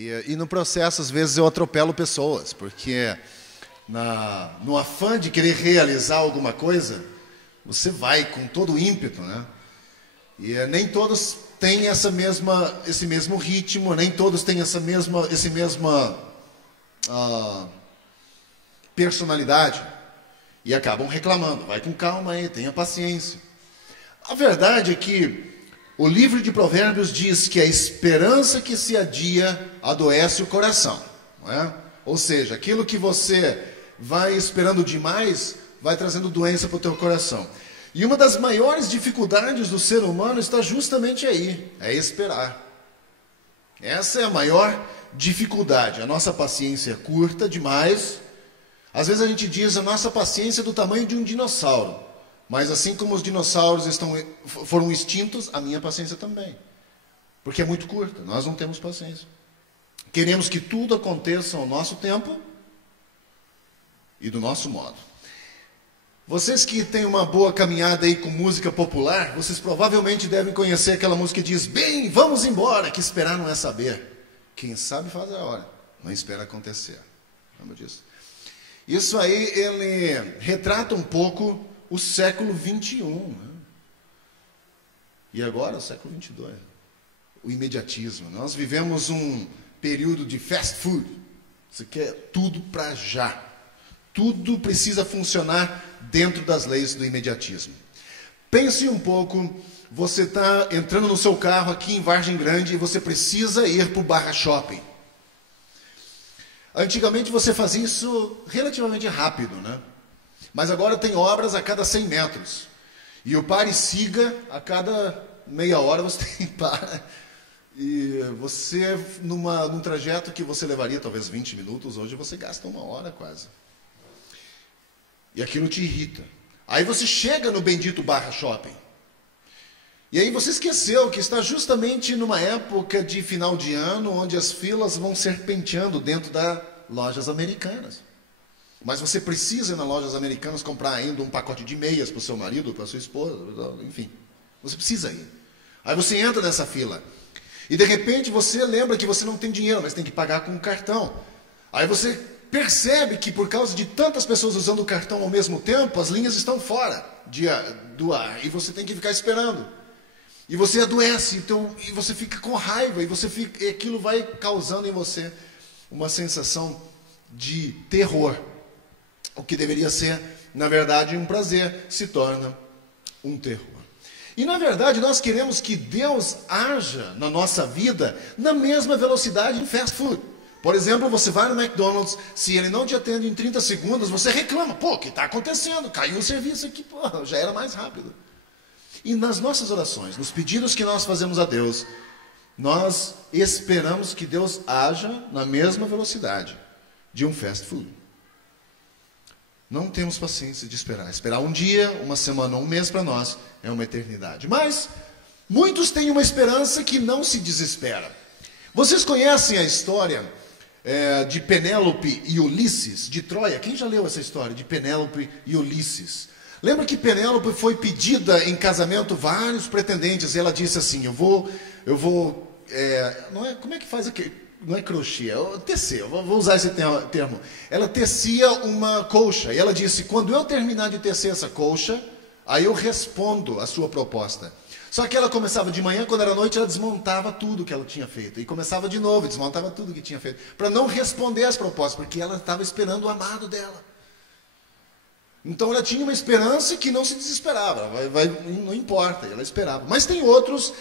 E no processo, às vezes, eu atropelo pessoas, porque no afã de querer realizar alguma coisa, você vai com todo o ímpeto, né? E nem todos têm esse mesmo ritmo, nem todos têm essa mesma personalidade. E acabam reclamando. Vai com calma aí, tenha paciência. A verdade é que o livro de Provérbios diz que a esperança que se adia adoece o coração. Não é? Ou seja, aquilo que você vai esperando demais vai trazendo doença para o teu coração. E uma das maiores dificuldades do ser humano está justamente aí, é esperar. Essa é a maior dificuldade. A nossa paciência é curta demais. Às vezes a gente diz a nossa paciência é do tamanho de um dinossauro. Mas assim como os dinossauros foram extintos, a minha paciência também. Porque é muito curta, nós não temos paciência. Queremos que tudo aconteça ao nosso tempo e do nosso modo. Vocês que têm uma boa caminhada aí com música popular, vocês provavelmente devem conhecer aquela música que diz: bem, vamos embora, que esperar não é saber. Quem sabe faz a hora, não espera acontecer. Lembra disso? Isso aí, ele retrata um pouco o século XXI. Né? E agora o século XXII. O imediatismo. Nós vivemos um período de fast food. Você quer tudo para já. Tudo precisa funcionar dentro das leis do imediatismo. Pense um pouco, você está entrando no seu carro aqui em Vargem Grande e você precisa ir para o Barra Shopping. Antigamente você fazia isso relativamente rápido, né? Mas agora tem obras a cada 100 metros. E o pare e siga, a cada meia hora você tem que parar. E você, num trajeto que você levaria talvez 20 minutos, hoje você gasta 1 hora quase. E aquilo te irrita. Aí você chega no bendito Barra Shopping. E aí você esqueceu que está justamente numa época de final de ano, onde as filas vão serpenteando dentro das lojas americanas. Mas você precisa, nas lojas americanas, comprar ainda um pacote de meias para o seu marido, para a sua esposa, enfim. Você precisa ir. Aí você entra nessa fila. E de repente você lembra que você não tem dinheiro, mas tem que pagar com um cartão. Aí você percebe que por causa de tantas pessoas usando o cartão ao mesmo tempo, as linhas estão fora do ar. E você tem que ficar esperando. E você adoece, então, e você fica com raiva, e aquilo vai causando em você uma sensação de terror. O que deveria ser, na verdade, um prazer, se torna um terror. E, na verdade, nós queremos que Deus haja na nossa vida na mesma velocidade em fast food. Por exemplo, você vai no McDonald's, se ele não te atende em 30 segundos, você reclama. Pô, o que está acontecendo? Caiu o serviço aqui, pô, já era mais rápido. E nas nossas orações, nos pedidos que nós fazemos a Deus, nós esperamos que Deus haja na mesma velocidade de um fast food. Não temos paciência de esperar. Esperar um dia, uma semana, um mês para nós é uma eternidade. Mas muitos têm uma esperança que não se desespera. Vocês conhecem a história de Penélope e Ulisses, de Troia? Quem já leu essa história de Penélope e Ulisses? Lembra que Penélope foi pedida em casamento vários pretendentes, e ela disse assim: como é que faz aqui? Não é crochê, é tecer, eu vou usar esse termo. Ela tecia uma colcha, e ela disse: quando eu terminar de tecer essa colcha, aí eu respondo a sua proposta. Só que ela começava de manhã, quando era noite, ela desmontava tudo que ela tinha feito. E começava de novo, desmontava tudo que tinha feito. Para não responder as propostas, porque ela estava esperando o amado dela. Então ela tinha uma esperança que não se desesperava. Não importa, ela esperava. Mas tem outros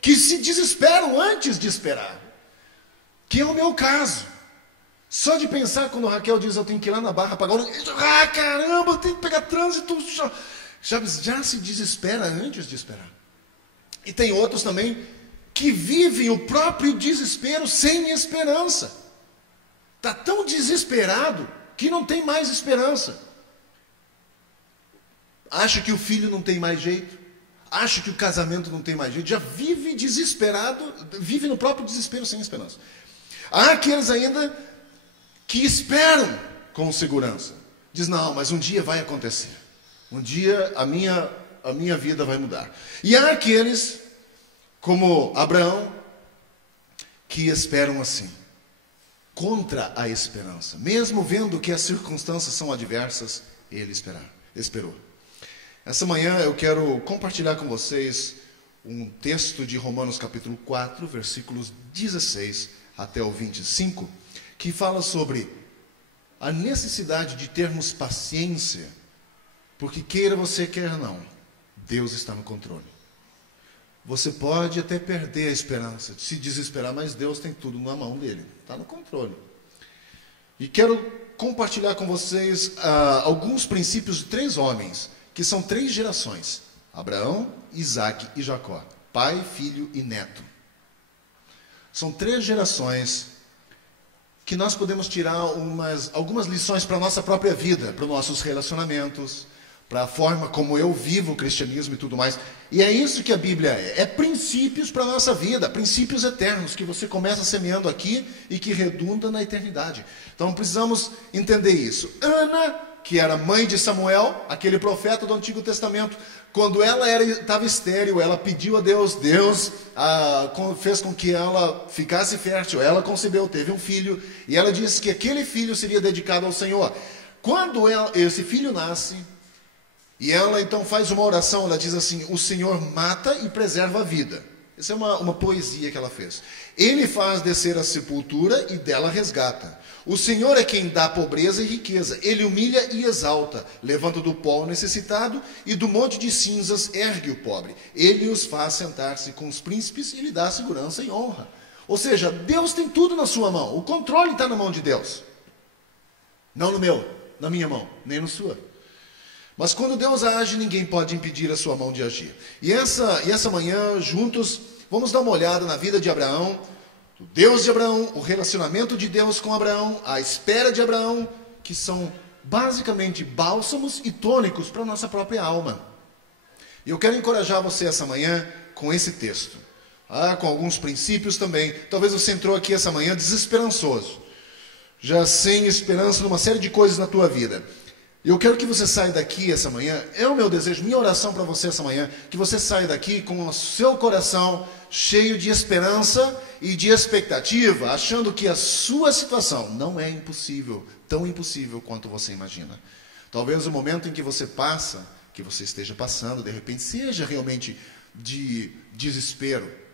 que se desesperam antes de esperar. Que é o meu caso. Só de pensar quando a Raquel diz: eu tenho que ir lá na Barra pagar o... Ah, caramba, eu tenho que pegar trânsito. Já se desespera antes de esperar. E tem outros também que vivem o próprio desespero sem esperança. Está tão desesperado que não tem mais esperança. Acha que o filho não tem mais jeito. Acha que o casamento não tem mais jeito. Já vive desesperado, vive no próprio desespero sem esperança. Há aqueles ainda que esperam com segurança. Diz: não, mas um dia vai acontecer. Um dia a minha vida vai mudar. E há aqueles, como Abraão, que esperam assim. contra a esperança. Mesmo vendo que as circunstâncias são adversas, ele esperou. Essa manhã eu quero compartilhar com vocês um texto de Romanos capítulo 4, versículos 16 até o 25, que fala sobre a necessidade de termos paciência, porque queira você, quer não, Deus está no controle. Você pode até perder a esperança, se desesperar, mas Deus tem tudo na mão dele, está no controle. E quero compartilhar com vocês alguns princípios de 3 homens, que são 3 gerações: Abraão, Isaque e Jacó, pai, filho e neto. São 3 gerações que nós podemos tirar algumas lições para a nossa própria vida, para os nossos relacionamentos, para a forma como eu vivo o cristianismo e tudo mais. E é isso que a Bíblia é princípios para a nossa vida, princípios eternos, que você começa semeando aqui e que redunda na eternidade. Então precisamos entender isso. Ana, que era mãe de Samuel, aquele profeta do Antigo Testamento, quando ela estava estéril, ela pediu a Deus, Deus fez com que ela ficasse fértil, ela concebeu, teve um filho, e ela disse que aquele filho seria dedicado ao Senhor. Quando esse filho nasce, e ela então faz uma oração, ela diz assim: o Senhor mata e preserva a vida. Essa é uma poesia que ela fez. Ele faz descer a sepultura e dela resgata. O Senhor é quem dá pobreza e riqueza. Ele humilha e exalta. Levanta do pó o necessitado e do monte de cinzas ergue o pobre. Ele os faz sentar-se com os príncipes e lhe dá segurança e honra. Ou seja, Deus tem tudo na sua mão. O controle está na mão de Deus. Não na minha mão, nem na sua. Mas quando Deus age, ninguém pode impedir a sua mão de agir. E essa manhã, juntos, vamos dar uma olhada na vida de Abraão, do Deus de Abraão, o relacionamento de Deus com Abraão, a espera de Abraão, que são basicamente bálsamos e tônicos para a nossa própria alma. E eu quero encorajar você essa manhã com esse texto, com alguns princípios também. Talvez você entrou aqui essa manhã desesperançoso, já sem esperança numa série de coisas na tua vida. Eu quero que você saia daqui essa manhã, é o meu desejo, minha oração para você essa manhã, que você saia daqui com o seu coração cheio de esperança e de expectativa, achando que a sua situação não é impossível, tão impossível quanto você imagina. Talvez o momento em que você passa, que você esteja passando, de repente seja realmente de desespero.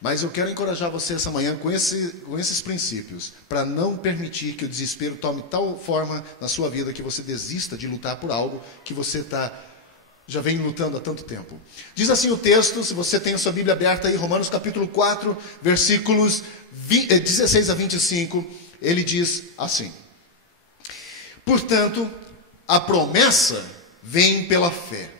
Mas eu quero encorajar você essa manhã com esses princípios, para não permitir que o desespero tome tal forma na sua vida que você desista de lutar por algo que você já vem lutando há tanto tempo. Diz assim o texto, se você tem a sua Bíblia aberta aí, Romanos capítulo 4, versículos 16 a 25, ele diz assim: portanto, a promessa vem pela fé,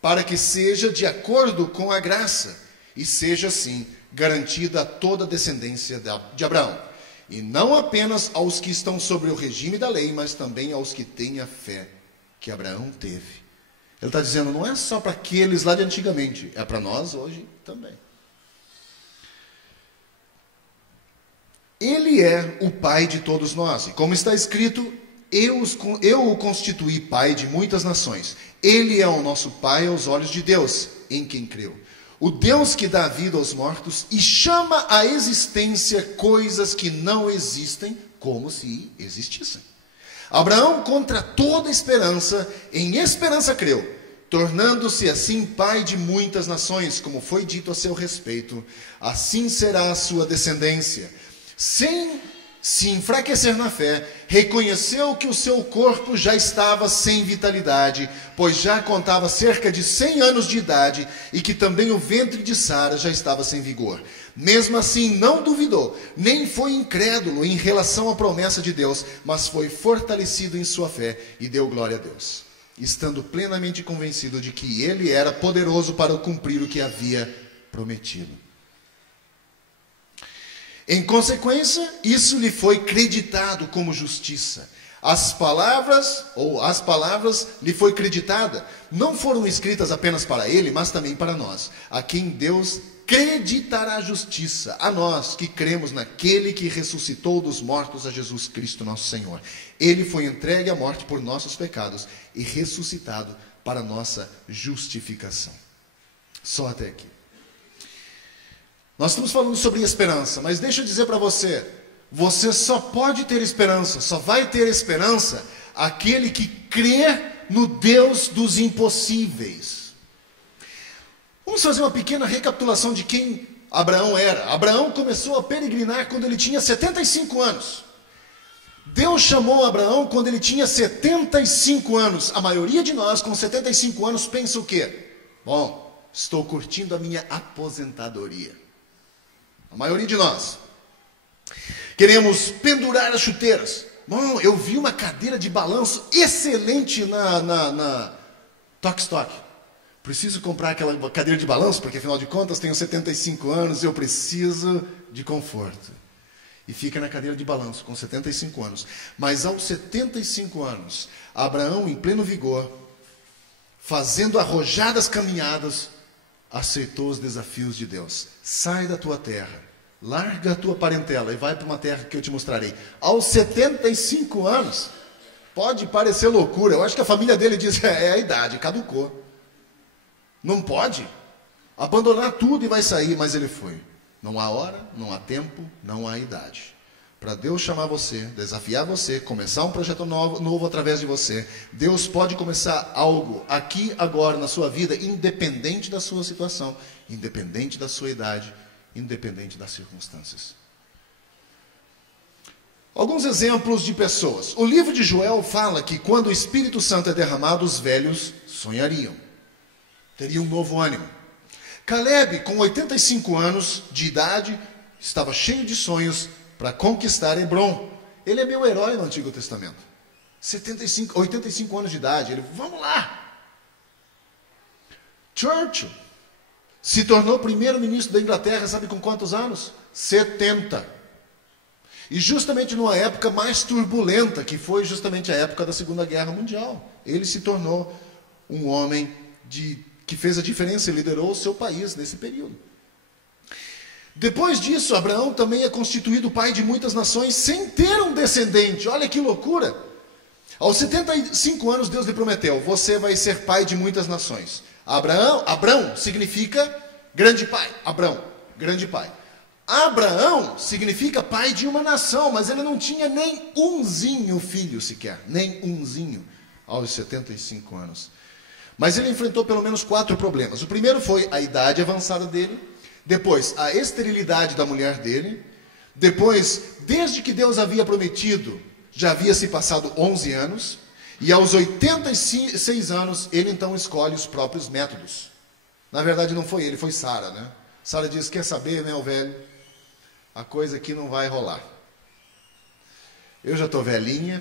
para que seja de acordo com a graça, e seja assim garantida a toda a descendência de Abraão, e não apenas aos que estão sobre o regime da lei, mas também aos que têm a fé que Abraão teve. Ele está dizendo, não é só para aqueles lá de antigamente, é para nós hoje também. Ele é o pai de todos nós, e como está escrito, eu o constituí pai de muitas nações. Ele é o nosso pai aos olhos de Deus, em quem creu. O Deus que dá vida aos mortos e chama à existência coisas que não existem como se existissem. Abraão, contra toda esperança, em esperança creu, tornando-se assim pai de muitas nações, como foi dito a seu respeito. Assim será a sua descendência. Sem se enfraquecer na fé, reconheceu que o seu corpo já estava sem vitalidade, pois já contava cerca de 100 anos de idade, e que também o ventre de Sara já estava sem vigor. Mesmo assim, não duvidou, nem foi incrédulo em relação à promessa de Deus, mas foi fortalecido em sua fé e deu glória a Deus, estando plenamente convencido de que ele era poderoso para cumprir o que havia prometido. Em consequência, isso lhe foi creditado como justiça. As palavras lhe foi creditada, não foram escritas apenas para ele, mas também para nós, a quem Deus creditará a justiça, a nós que cremos naquele que ressuscitou dos mortos, a Jesus Cristo nosso Senhor. Ele foi entregue à morte por nossos pecados e ressuscitado para nossa justificação. Só até aqui. Nós estamos falando sobre esperança, mas deixa eu dizer para você, você só pode ter esperança, só vai ter esperança aquele que crê no Deus dos impossíveis. Vamos fazer uma pequena recapitulação de quem Abraão era. Abraão começou a peregrinar quando ele tinha 75 anos. Deus chamou Abraão quando ele tinha 75 anos. A maioria de nós com 75 anos pensa o quê? Bom, estou curtindo a minha aposentadoria. A maioria de nós. Queremos pendurar as chuteiras. Bom, eu vi uma cadeira de balanço excelente na Tokstok. Preciso comprar aquela cadeira de balanço, porque afinal de contas tenho 75 anos e eu preciso de conforto. E fica na cadeira de balanço com 75 anos. Mas aos 75 anos, Abraão, em pleno vigor, fazendo arrojadas caminhadas, aceitou os desafios de Deus. Sai da tua terra, larga a tua parentela e vai para uma terra que eu te mostrarei. Aos 75 anos, pode parecer loucura. Eu acho que a família dele diz, é a idade, caducou. Não pode abandonar tudo e vai sair, mas ele foi. Não há hora, não há tempo, não há idade. Para Deus chamar você, desafiar você, começar um projeto novo através de você, Deus pode começar algo aqui, agora, na sua vida, independente da sua situação, independente da sua idade, independente das circunstâncias. Alguns exemplos de pessoas. O livro de Joel fala que quando o Espírito Santo é derramado, os velhos sonhariam. Teriam um novo ânimo. Caleb, com 85 anos de idade, estava cheio de sonhos para conquistar Hebrom. Ele é meu herói no Antigo Testamento. 85 anos de idade. Ele, vamos lá. Churchill se tornou primeiro-ministro da Inglaterra, sabe com quantos anos? 70. E justamente numa época mais turbulenta, que foi justamente a época da Segunda Guerra Mundial. Ele se tornou um homem que fez a diferença e liderou o seu país nesse período. Depois disso, Abraão também é constituído pai de muitas nações sem ter um descendente. Olha que loucura! Aos 75 anos, Deus lhe prometeu, você vai ser pai de muitas nações. Abrão significa grande pai. Abrão, grande pai. Abraão significa pai de uma nação, mas ele não tinha nem umzinho filho sequer. Nem umzinho aos 75 anos. Mas ele enfrentou pelo menos 4 problemas. O primeiro foi a idade avançada dele. Depois, a esterilidade da mulher dele. Depois, desde que Deus havia prometido, já havia se passado 11 anos. E aos 86 anos, ele então escolhe os próprios métodos. Na verdade, não foi ele, foi Sara, né? Sara diz, quer saber, né, o velho? A coisa aqui não vai rolar. Eu já estou velhinha.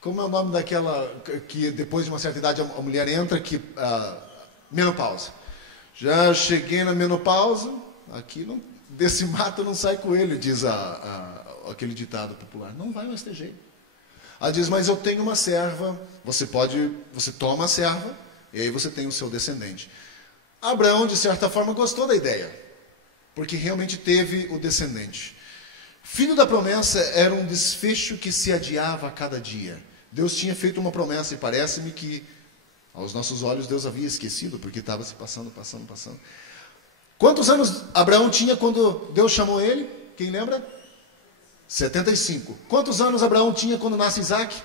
Como é o nome daquela que depois de uma certa idade a mulher entra, menopausa. Já cheguei na menopausa, aqui não, desse mato não sai coelho, diz aquele ditado popular. Não vai mais ter jeito. Ela diz, mas eu tenho uma serva, você toma a serva, e aí você tem o seu descendente. Abraão, de certa forma, gostou da ideia, porque realmente teve o descendente. Filho da promessa era um desfecho que se adiava a cada dia. Deus tinha feito uma promessa e parece-me que, aos nossos olhos, Deus havia esquecido, porque estava se passando. Quantos anos Abraão tinha quando Deus chamou ele? Quem lembra? 75. Quantos anos Abraão tinha quando nasce Isaac?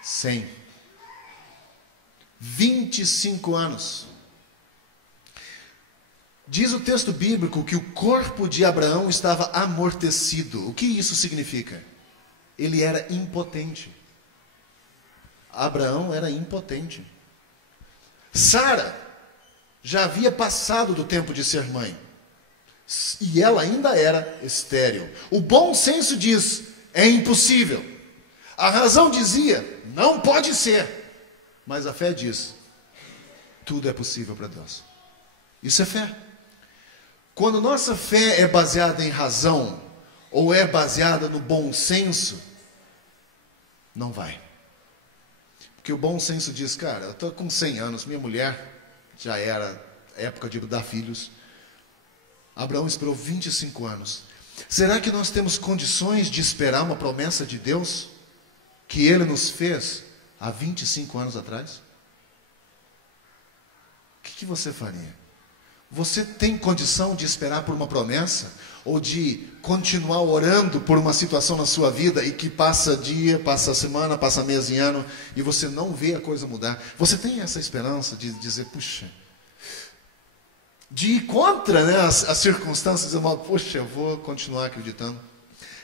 100. 25 anos. Diz o texto bíblico que o corpo de Abraão estava amortecido. O que isso significa? Ele era impotente. Abraão era impotente. Sara já havia passado do tempo de ser mãe. E ela ainda era estéril. O bom senso diz, é impossível. A razão dizia, não pode ser. Mas a fé diz, tudo é possível para Deus. Isso é fé. Quando nossa fé é baseada em razão, ou é baseada no bom senso, não vai. Porque o bom senso diz, cara, eu estou com 100 anos, minha mulher já era época de dar filhos. Abraão esperou 25 anos. Será que nós temos condições de esperar uma promessa de Deus que Ele nos fez há 25 anos atrás? O que você faria? Você tem condição de esperar por uma promessa? ou de continuar orando por uma situação na sua vida e que passa dia, passa semana, passa mês e ano e você não vê a coisa mudar. Você tem essa esperança de dizer, puxa, de ir contra, né, as circunstâncias, puxa, eu vou continuar acreditando.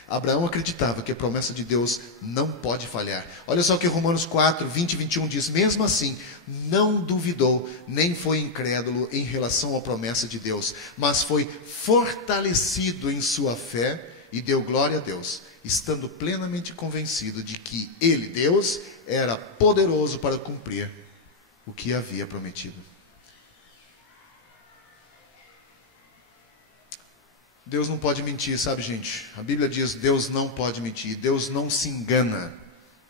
Abraão acreditava que a promessa de Deus não pode falhar. Olha só o que Romanos 4, 20 e 21 diz. Mesmo assim, não duvidou, nem foi incrédulo em relação à promessa de Deus, mas foi fortalecido em sua fé e deu glória a Deus, estando plenamente convencido de que Ele, Deus, era poderoso para cumprir o que havia prometido. Deus não pode mentir, sabe, gente? A Bíblia diz, Deus não pode mentir, Deus não se engana,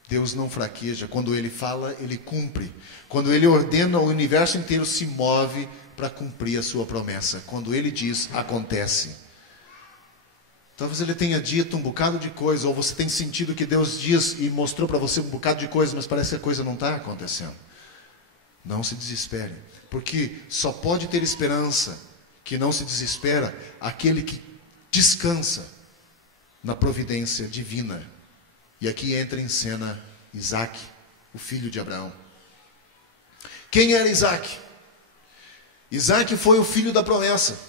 Deus não fraqueja. Quando Ele fala, Ele cumpre. Quando Ele ordena, o universo inteiro se move para cumprir a sua promessa. Quando Ele diz, acontece. Talvez Ele tenha dito um bocado de coisa, ou você tem sentido que Deus diz e mostrou para você um bocado de coisa, mas parece que a coisa não está acontecendo. Não se desespere, porque só pode ter esperança, que não se desespera, aquele que descansa na providência divina. E aqui entra em cena Isaac, o filho de Abraão. Quem era Isaac? Isaac foi o filho da promessa.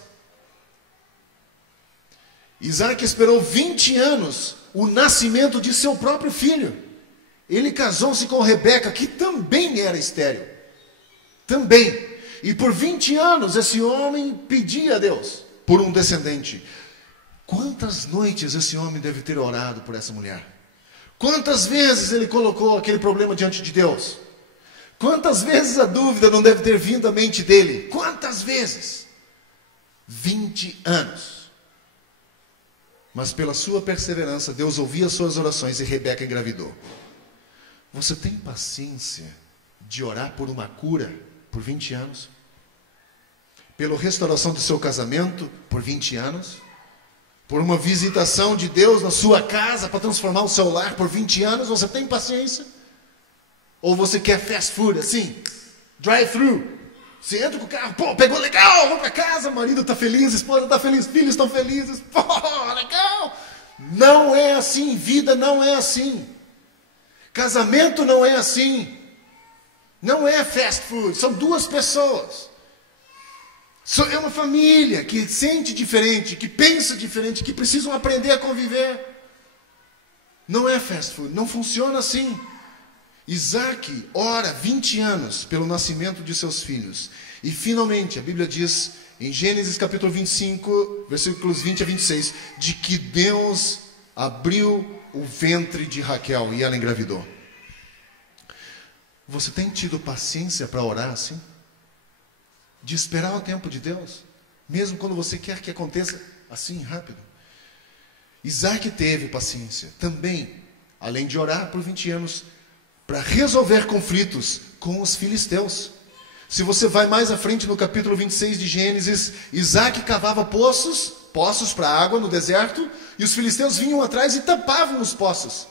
Isaac esperou 20 anos o nascimento de seu próprio filho. Ele casou-se com Rebeca, que também era estéril. Também. E por 20 anos esse homem pedia a Deus por um descendente. Quantas noites esse homem deve ter orado por essa mulher? Quantas vezes ele colocou aquele problema diante de Deus? Quantas vezes a dúvida não deve ter vindo à mente dele? Quantas vezes? 20 anos. Mas pela sua perseverança, Deus ouvia as suas orações e Rebeca engravidou. Você tem paciência de orar por uma cura por 20 anos? Pela restauração do seu casamento por 20 anos? Por uma visitação de Deus na sua casa para transformar o seu lar por 20 anos? Você tem paciência? Ou você quer fast food, assim, drive-thru? Você entra com o carro, pô, pegou legal, vamos para casa, o marido está feliz, a esposa está feliz, filhos estão felizes, pô, legal. Não é assim, vida não é assim. Casamento não é assim. Não é fast food, são duas pessoas. É uma família que sente diferente, que pensa diferente, que precisam aprender a conviver. Não é fast food, não funciona assim. Isaac ora 20 anos pelo nascimento de seus filhos. E finalmente, a Bíblia diz, em Gênesis capítulo 25, versículos 20 a 26, de que Deus abriu o ventre de Raquel e ela engravidou. Você tem tido paciência para orar assim? De esperar o tempo de Deus? Mesmo quando você quer que aconteça assim, rápido? Isaac teve paciência também, além de orar por 20 anos, para resolver conflitos com os filisteus. Se você vai mais à frente no capítulo 26 de Gênesis, Isaac cavava poços para água no deserto, e os filisteus vinham atrás e tapavam os poços.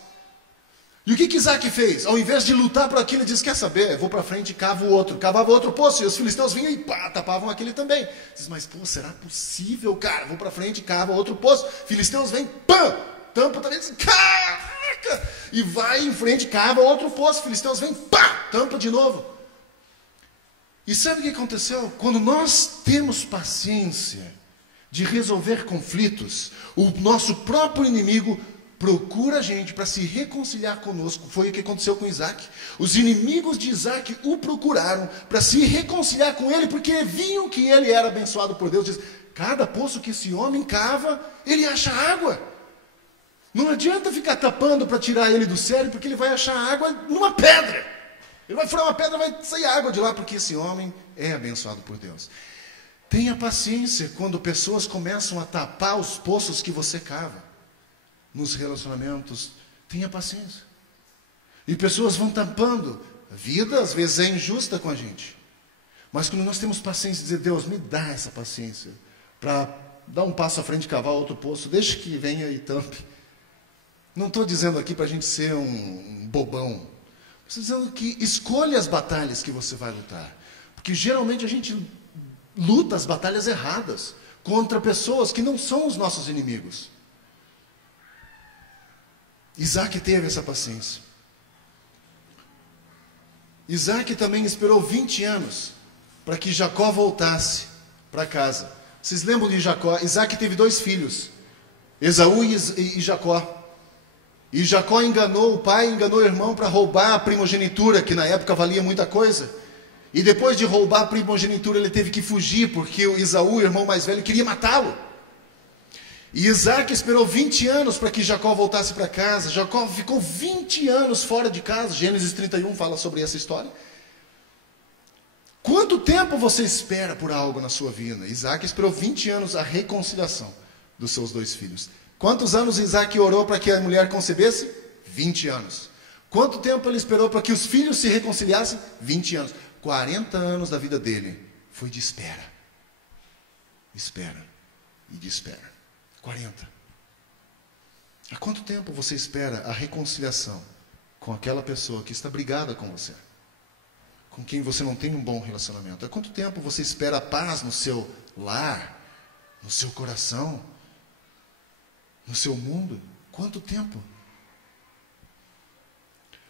E o que Isaac fez? Ao invés de lutar por aquilo, ele disse, quer saber, eu vou para frente e cavo o outro. Cavava outro poço, e os filisteus vinham e pá, tapavam aquele também. Diz, mas pô, será possível, cara? Vou para frente e cavo outro poço. Filisteus vêm, pã, tampa também, diz, caraca! E vai em frente, cava outro poço. Filisteus vêm, pá, tampa de novo. E sabe o que aconteceu? Quando nós temos paciência de resolver conflitos, o nosso próprio inimigo procura a gente para se reconciliar conosco. Foi o que aconteceu com Isaac. Os inimigos de Isaac o procuraram para se reconciliar com ele, porque viam que ele era abençoado por Deus. Diz, cada poço que esse homem cava, ele acha água. Não adianta ficar tapando para tirar ele do sério, porque ele vai achar água numa pedra. Ele vai furar uma pedra, vai sair água de lá, porque esse homem é abençoado por Deus. Tenha paciência quando pessoas começam a tapar os poços que você cava. Nos relacionamentos, tenha paciência. E pessoas vão tampando. A vida às vezes é injusta com a gente. Mas quando nós temos paciência, dizer, Deus, me dá essa paciência para dar um passo à frente e cavar outro poço, deixa que venha e tampe. Não estou dizendo aqui para a gente ser um bobão. Estou dizendo que escolha as batalhas que você vai lutar. Porque geralmente a gente luta as batalhas erradas. contra pessoas que não são os nossos inimigos. Isaac teve essa paciência. Isaac também esperou 20 anos para que Jacó voltasse para casa. Vocês lembram de Jacó? Isaac teve 2 filhos, Esaú e Jacó. E Jacó enganou o pai, enganou o irmão para roubar a primogenitura, que na época valia muita coisa. E depois de roubar a primogenitura, ele teve que fugir, porque o Esaú, o irmão mais velho, queria matá-lo. E Isaac esperou 20 anos para que Jacó voltasse para casa. Jacó ficou 20 anos fora de casa. Gênesis 31 fala sobre essa história. Quanto tempo você espera por algo na sua vida? Isaac esperou 20 anos a reconciliação dos seus 2 filhos. Quantos anos Isaac orou para que a mulher concebesse? 20 anos. Quanto tempo ele esperou para que os filhos se reconciliassem? 20 anos. 40 anos da vida dele foi de espera. Espera e de espera. 40. Há quanto tempo você espera a reconciliação com aquela pessoa que está brigada com você? Com quem você não tem um bom relacionamento? Há quanto tempo você espera a paz no seu lar, no seu coração, no seu mundo? Quanto tempo?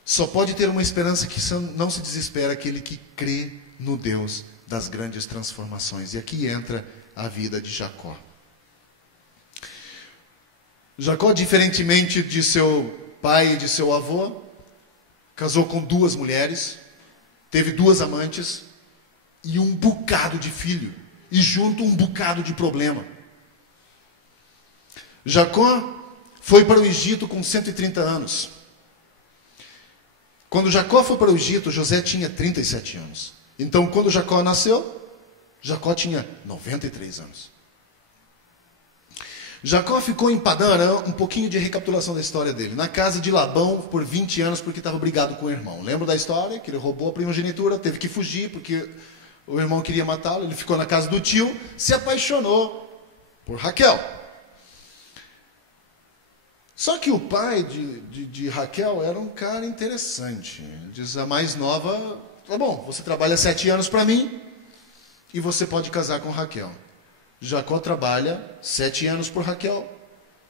Só pode ter uma esperança que não se desespera aquele que crê no Deus das grandes transformações. E aqui entra a vida de Jacó. Jacó, diferentemente de seu pai e de seu avô, casou com 2 mulheres, teve 2 amantes e um bocado de filho, e junto um bocado de problema. Jacó foi para o Egito com 130 anos. Quando Jacó foi para o Egito, José tinha 37 anos. Então, quando Jacó nasceu, Jacó tinha 93 anos. Jacó ficou em Padã Arã, um pouquinho de recapitulação da história dele, na casa de Labão por 20 anos, porque estava brigado com o irmão. Lembra da história? Que ele roubou a primogenitura, teve que fugir, porque o irmão queria matá-lo. Ele ficou na casa do tio, se apaixonou por Raquel. Só que o pai de Raquel era um cara interessante. Ele diz, a mais nova, tá bom, você trabalha 7 anos para mim, e você pode casar com Raquel. Jacó trabalha 7 anos por Raquel.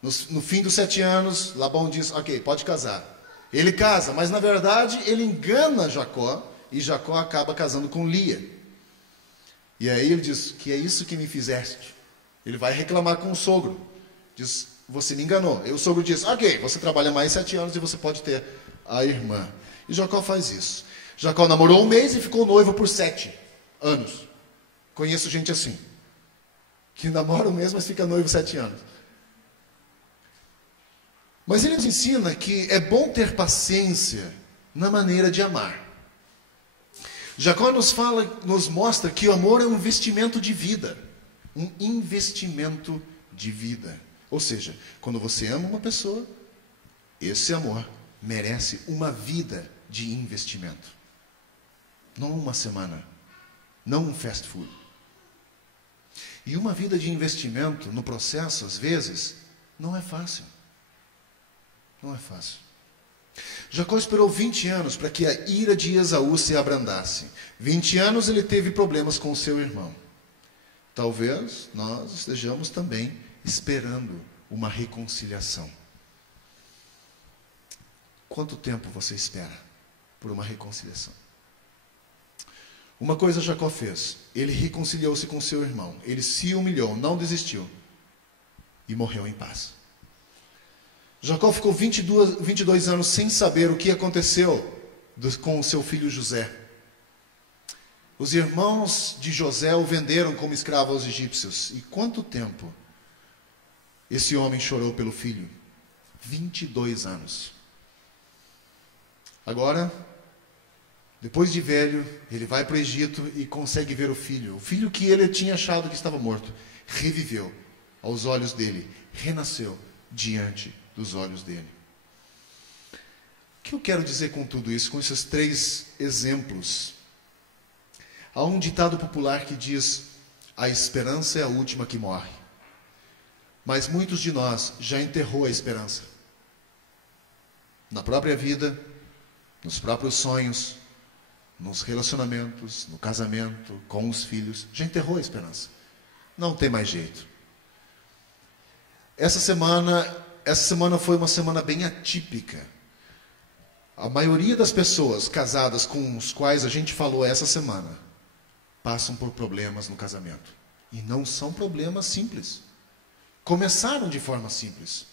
No fim dos 7 anos, Labão diz, ok, pode casar. Ele casa, mas na verdade ele engana Jacó, e Jacó acaba casando com Lia. E aí ele diz, que é isso que me fizeste? Ele vai reclamar com o sogro. Diz, você me enganou. E o sogro diz, ok, você trabalha mais 7 anos e você pode ter a irmã. E Jacó faz isso. Jacó namorou 1 mês e ficou noivo por 7 anos. Conheço gente assim, que namora 1 mês, mas fica noivo 7 anos. Mas ele nos ensina que é bom ter paciência na maneira de amar. Jacó nos mostra que o amor é um investimento de vida. Um investimento de vida. Ou seja, quando você ama uma pessoa, esse amor merece uma vida de investimento. Não uma semana, não um fast food. E uma vida de investimento no processo, às vezes, não é fácil. Não é fácil. Jacó esperou 20 anos para que a ira de Esaú se abrandasse. 20 anos ele teve problemas com o seu irmão. Talvez nós estejamos também esperando uma reconciliação. Quanto tempo você espera por uma reconciliação? Uma coisa Jacó fez, ele reconciliou-se com seu irmão, ele se humilhou, não desistiu e morreu em paz. Jacó ficou 22 anos sem saber o que aconteceu com o seu filho José. Os irmãos de José o venderam como escravo aos egípcios. E quanto tempo esse homem chorou pelo filho? 22 anos. Agora, depois de velho, ele vai para o Egito e consegue ver o filho. O filho que ele tinha achado que estava morto, reviveu aos olhos dele, renasceu diante dos olhos dele. O que eu quero dizer com tudo isso, com esses 3 exemplos? Há um ditado popular que diz, a esperança é a última que morre. Mas muitos de nós já enterrou a esperança. Na própria vida, nos próprios sonhos, nos relacionamentos, no casamento, com os filhos, já enterrou a esperança. Não tem mais jeito. Essa semana foi uma semana bem atípica. A maioria das pessoas casadas com os quais a gente falou essa semana passam por problemas no casamento. E não são problemas simples. Começaram de forma simples.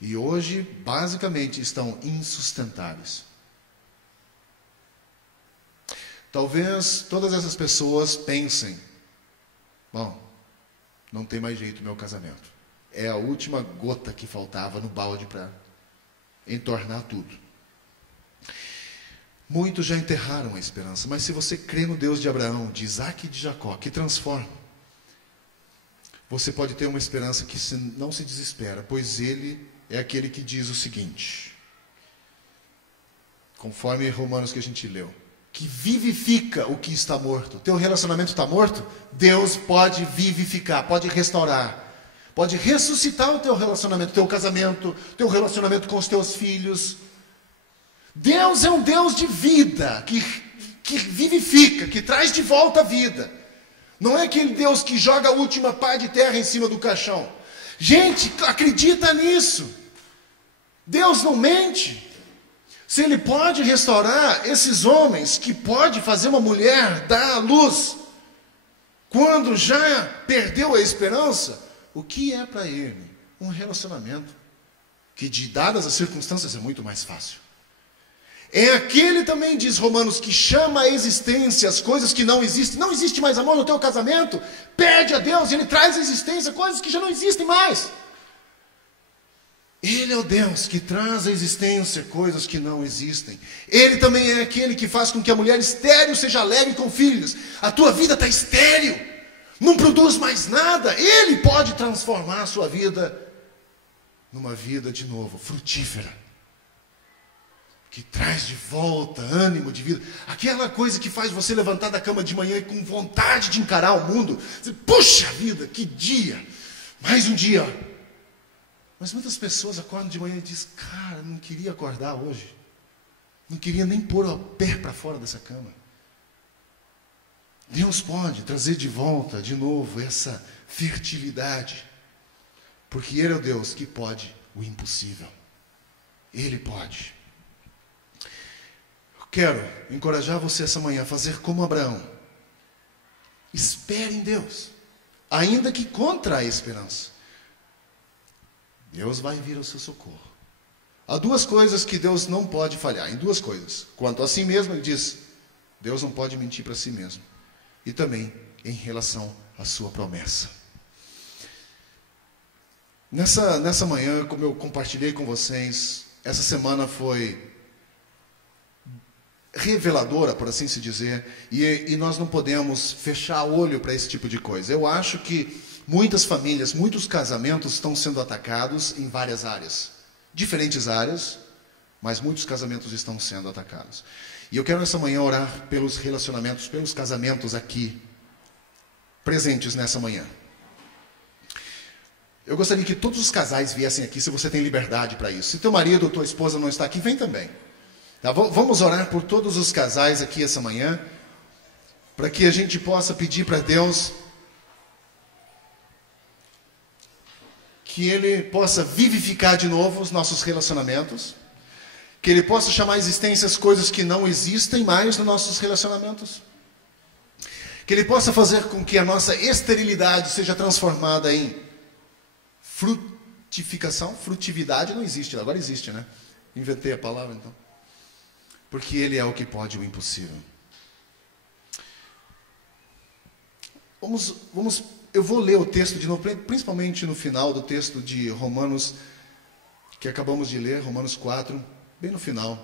E hoje, basicamente, estão insustentáveis. Talvez todas essas pessoas pensem: bom, não tem mais jeito o meu casamento. É a última gota que faltava no balde para entornar tudo. Muitos já enterraram a esperança, mas se você crê no Deus de Abraão, de Isaac e de Jacó, que transforma, você pode ter uma esperança que não se desespera, pois Ele é aquele que diz o seguinte, conforme Romanos que a gente leu, que vivifica o que está morto. Teu relacionamento está morto? Deus pode vivificar, pode restaurar, pode ressuscitar o teu relacionamento, teu casamento, teu relacionamento com os teus filhos. Deus é um Deus de vida, que vivifica, que traz de volta a vida. Não é aquele Deus que joga a última pá de terra em cima do caixão. Gente, acredita nisso. Deus não mente. Se Ele pode restaurar esses homens, que pode fazer uma mulher dar à luz, quando já perdeu a esperança, o que é para Ele? Um relacionamento, que dadas as circunstâncias é muito mais fácil. É aquele também, diz Romanos, que chama a existência as coisas que não existem. Não existe mais amor no teu casamento? Pede a Deus, Ele traz à existência coisas que já não existem mais. Ele é o Deus que traz à existência coisas que não existem. Ele também é aquele que faz com que a mulher estéril seja alegre com filhos. A tua vida está estéril, não produz mais nada. Ele pode transformar a sua vida numa vida de novo, frutífera, que traz de volta ânimo de vida. Aquela coisa que faz você levantar da cama de manhã e com vontade de encarar o mundo. Você, puxa vida, que dia! Mais um dia. Mas muitas pessoas acordam de manhã e dizem: cara, não queria acordar hoje. Não queria nem pôr o pé para fora dessa cama. Deus pode trazer de volta, de novo, essa fertilidade. Porque Ele é o Deus que pode o impossível. Ele pode. Quero encorajar você essa manhã a fazer como Abraão. Espere em Deus, ainda que contra a esperança. Deus vai vir ao seu socorro. Há duas coisas que Deus não pode falhar, em duas coisas. Quanto a si mesmo, Ele diz, Deus não pode mentir para si mesmo. E também em relação à sua promessa. Nessa manhã, como eu compartilhei com vocês, essa semana foi reveladora, por assim se dizer, e nós não podemos fechar o olho para esse tipo de coisa. Eu acho que muitas famílias, muitos casamentos estão sendo atacados em várias áreas, diferentes áreas, mas muitos casamentos estão sendo atacados. E eu quero essa manhã orar pelos relacionamentos, pelos casamentos aqui, presentes nessa manhã. Eu gostaria que todos os casais viessem aqui, se você tem liberdade para isso. Se teu marido ou tua esposa não está aqui, vem também. Tá, vamos orar por todos os casais aqui essa manhã, para que a gente possa pedir para Deus que Ele possa vivificar de novo os nossos relacionamentos, que Ele possa chamar à existência as coisas que não existem mais nos nossos relacionamentos, que Ele possa fazer com que a nossa esterilidade seja transformada em frutificação. Frutividade não existe, agora existe, né? Inventei a palavra então. Porque Ele é o que pode o impossível. Eu vou ler o texto de novo, principalmente no final do texto de Romanos, que acabamos de ler, Romanos 4, bem no final.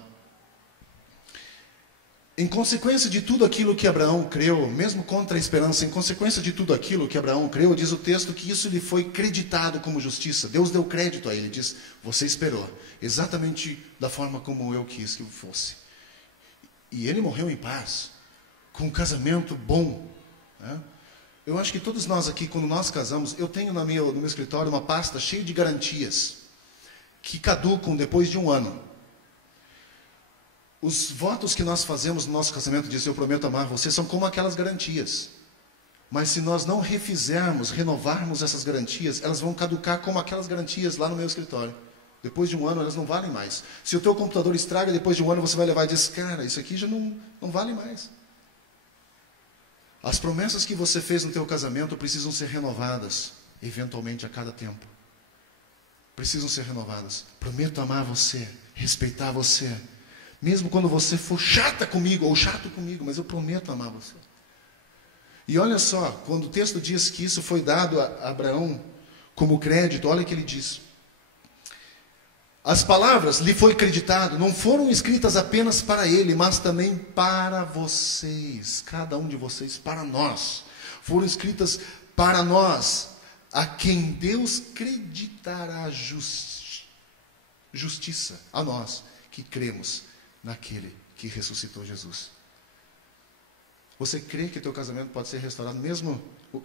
Em consequência de tudo aquilo que Abraão creu, mesmo contra a esperança, em consequência de tudo aquilo que Abraão creu, diz o texto que isso lhe foi creditado como justiça. Deus deu crédito a ele, diz, você esperou, exatamente da forma como eu quis que fosse. E ele morreu em paz, com um casamento bom. Né? Eu acho que todos nós aqui, quando nós casamos, eu tenho no meu escritório uma pasta cheia de garantias, que caducam depois de 1 ano. Os votos que nós fazemos no nosso casamento, diz, eu prometo amar você, são como aquelas garantias. Mas se nós não refizermos, renovarmos essas garantias, elas vão caducar como aquelas garantias lá no meu escritório. Depois de um ano, elas não valem mais. Se o teu computador estraga, depois de um ano você vai levar e diz, cara, isso aqui já não vale mais. As promessas que você fez no teu casamento precisam ser renovadas, eventualmente a cada tempo. Precisam ser renovadas. Prometo amar você, respeitar você, mesmo quando você for chata comigo ou chato comigo, mas eu prometo amar você. E olha só, quando o texto diz que isso foi dado a Abraão como crédito, olha o que ele diz. As palavras lhe foi creditado, não foram escritas apenas para ele, mas também para vocês, cada um de vocês, para nós. Foram escritas para nós, a quem Deus creditará justiça, a nós que cremos naquele que ressuscitou Jesus. Você crê que o teu casamento pode ser restaurado mesmo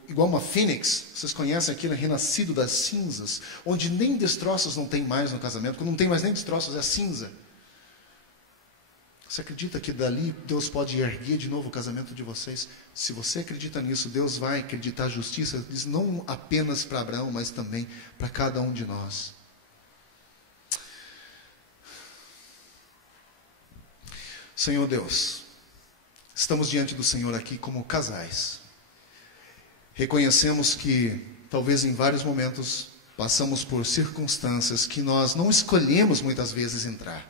igual uma fênix? Vocês conhecem aquele renascido das cinzas, onde nem destroços não tem mais no casamento, quando não tem mais nem destroços, é cinza. Você acredita que dali Deus pode erguer de novo o casamento de vocês? Se você acredita nisso, Deus vai acreditar justiça, diz, não apenas para Abraão, mas também para cada um de nós. Senhor Deus, estamos diante do Senhor aqui como casais. Reconhecemos que, talvez em vários momentos, passamos por circunstâncias que nós não escolhemos muitas vezes entrar.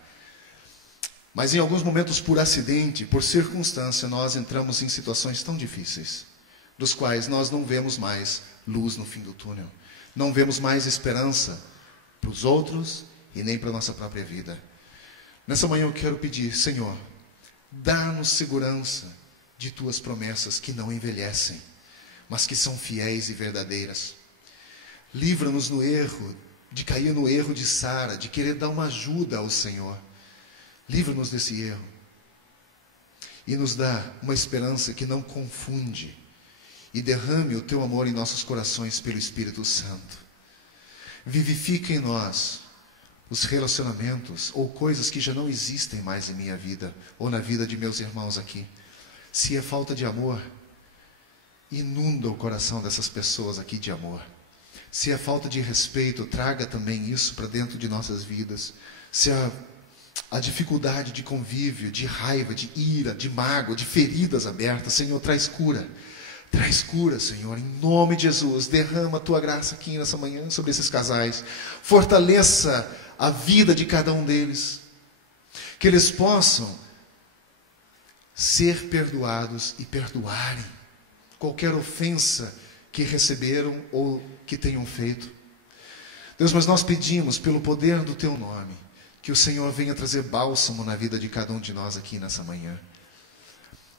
Mas em alguns momentos, por acidente, por circunstância, nós entramos em situações tão difíceis, dos quais nós não vemos mais luz no fim do túnel. Não vemos mais esperança para os outros e nem para a nossa própria vida. Nessa manhã eu quero pedir, Senhor, dá-nos segurança de Tuas promessas que não envelhecem, mas que são fiéis e verdadeiras. Livra-nos no erro, de cair no erro de Sara, de querer dar uma ajuda ao Senhor. Livra-nos desse erro. E nos dá uma esperança que não confunde. E derrame o Teu amor em nossos corações pelo Espírito Santo. Vivifica em nós os relacionamentos ou coisas que já não existem mais em minha vida ou na vida de meus irmãos aqui. Se é falta de amor, inunda o coração dessas pessoas aqui de amor. Se é falta de respeito, traga também isso para dentro de nossas vidas. Se a dificuldade de convívio, de raiva, de ira, de mágoa, de feridas abertas, Senhor, traz cura. Traz cura, Senhor, em nome de Jesus. Derrama a Tua graça aqui nessa manhã sobre esses casais. Fortaleça a vida de cada um deles. Que eles possam ser perdoados e perdoarem qualquer ofensa que receberam ou que tenham feito. Deus, mas nós pedimos pelo poder do Teu nome, que o Senhor venha trazer bálsamo na vida de cada um de nós aqui nessa manhã.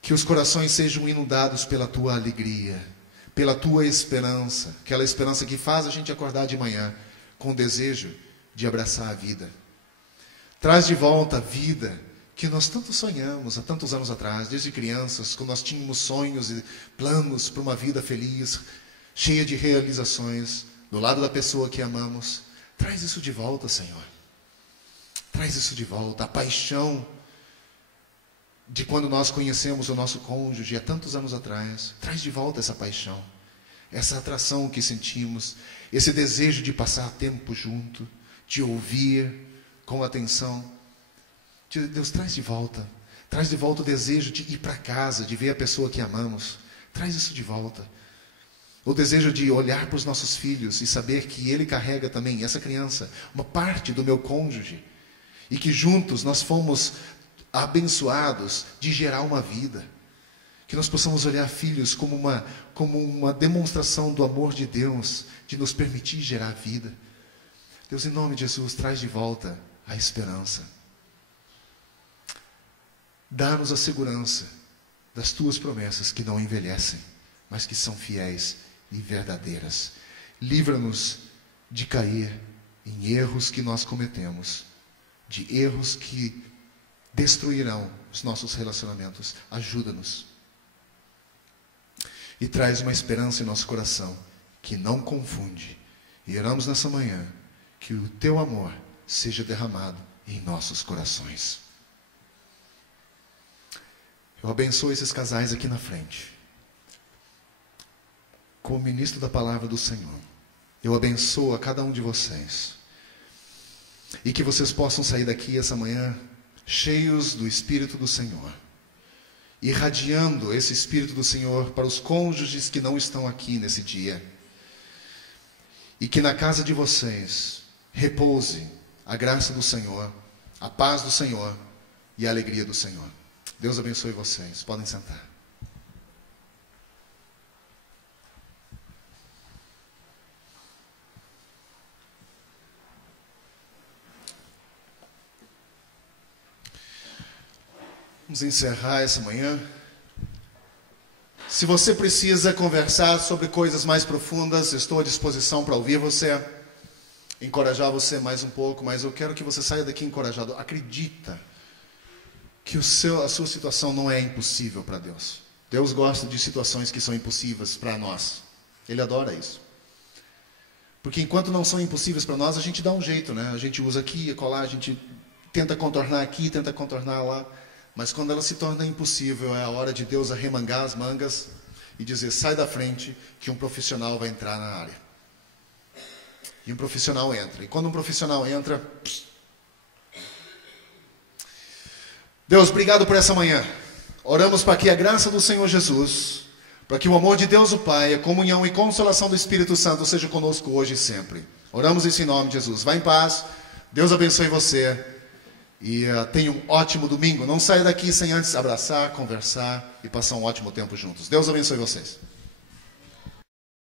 Que os corações sejam inundados pela Tua alegria, pela Tua esperança, aquela esperança que faz a gente acordar de manhã com o desejo de abraçar a vida. Traz de volta a vida que nós tanto sonhamos há tantos anos atrás, desde crianças, quando nós tínhamos sonhos e planos para uma vida feliz, cheia de realizações, do lado da pessoa que amamos. Traz isso de volta, Senhor. Traz isso de volta, a paixão de quando nós conhecemos o nosso cônjuge há tantos anos atrás. Traz de volta essa paixão, essa atração que sentimos, esse desejo de passar tempo junto, de ouvir com atenção. Deus, traz de volta o desejo de ir para casa, de ver a pessoa que amamos. Traz isso de volta. O desejo de olhar para os nossos filhos e saber que Ele carrega também, essa criança, uma parte do meu cônjuge, e que juntos nós fomos abençoados de gerar uma vida. Que nós possamos olhar filhos como uma demonstração do amor de Deus, de nos permitir gerar vida. Deus, em nome de Jesus, traz de volta a esperança. Dá-nos a segurança das Tuas promessas que não envelhecem, mas que são fiéis e verdadeiras. Livra-nos de cair em erros que nós cometemos, de erros que destruirão os nossos relacionamentos. Ajuda-nos. E traz uma esperança em nosso coração que não confunde. E oramos nessa manhã que o Teu amor seja derramado em nossos corações. Eu abençoo esses casais aqui na frente. como ministro da palavra do Senhor, eu abençoo a cada um de vocês. E que vocês possam sair daqui essa manhã cheios do Espírito do Senhor, irradiando esse Espírito do Senhor para os cônjuges que não estão aqui nesse dia. E que na casa de vocês repouse a graça do Senhor, a paz do Senhor e a alegria do Senhor. Deus abençoe vocês. Podem sentar. Vamos encerrar essa manhã. Se você precisa conversar sobre coisas mais profundas, estou à disposição para ouvir você, encorajar você mais um pouco, mas eu quero que você saia daqui encorajado. Acredita que a sua situação não é impossível para Deus. Deus gosta de situações que são impossíveis para nós. Ele adora isso. Porque enquanto não são impossíveis para nós, a gente dá um jeito, né? A gente usa aqui e colar, a gente tenta contornar aqui, tenta contornar lá. Mas quando ela se torna impossível, é a hora de Deus arremangar as mangas e dizer, sai da frente, que um profissional vai entrar na área. E um profissional entra. E quando um profissional entra... Deus, obrigado por essa manhã. Oramos para que a graça do Senhor Jesus, para que o amor de Deus o Pai, a comunhão e consolação do Espírito Santo seja conosco hoje e sempre. Oramos isso em nome de Jesus. Vá em paz. Deus abençoe você. E tenha um ótimo domingo. Não saia daqui sem antes abraçar, conversar e passar um ótimo tempo juntos. Deus abençoe vocês.